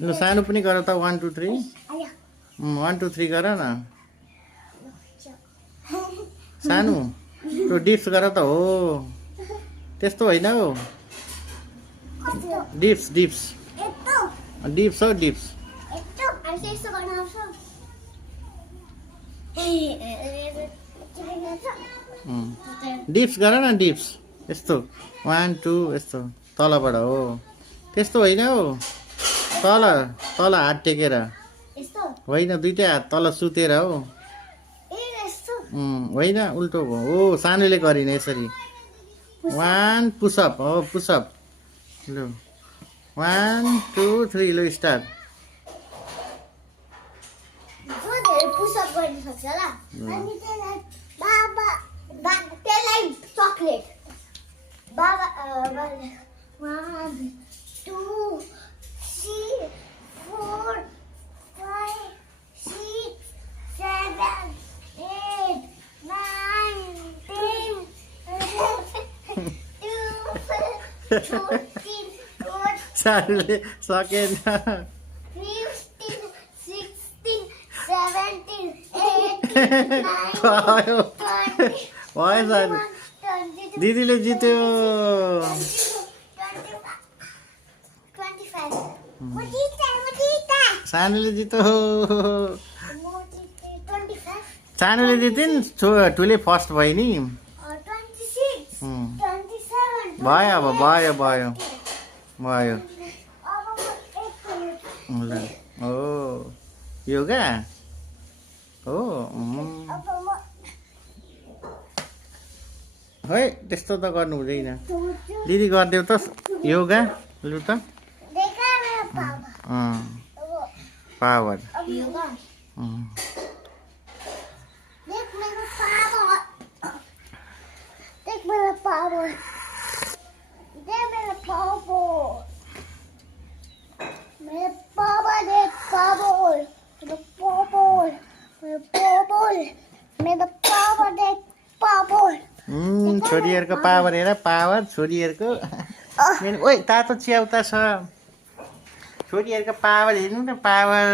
ल सानो पनि गर त 1 2 3 1 2 3 गर न सानो त्यो डिप्स गर त हो त्यस्तो होइन हो डिप्स डिप्स डिप्स हो डिप्स डिप्स गर न डिप्स यस्तो 1 2 यस्तो तलबाट हो त्यस्तो होइन हो तल तल हात टेकेर होइन दुईटै हात तल सुतेर हो होइन उल्टो हो ओ सानोले गरिने यसरी 1 पुसअप हो पुसअप लु 1 2 3 लु स्टार्ट पुसअप गर्न सक्छ ल अनि त्यसलाई चकलेट बाबा 1 2 3 4 5 6 7 8 9 10 सानोले सकेन 17 18 भयो सानो दिदीले जित्यो 25 सानोले जित्यो सानोले जितिन् ठुले फर्स्ट भयो नि 26 27 भयो अब भयो भयो भयो ल हो योगा हो है त्यस्तो त गर्नु हुँदैन दिदी गरिदेऊ त योगा लु त पावर छोरीहरूको पावर हेर पावर छोरीहरूको ओइ तातो च्याउता छ छोरीहरूको पावर हेर्नु न पावर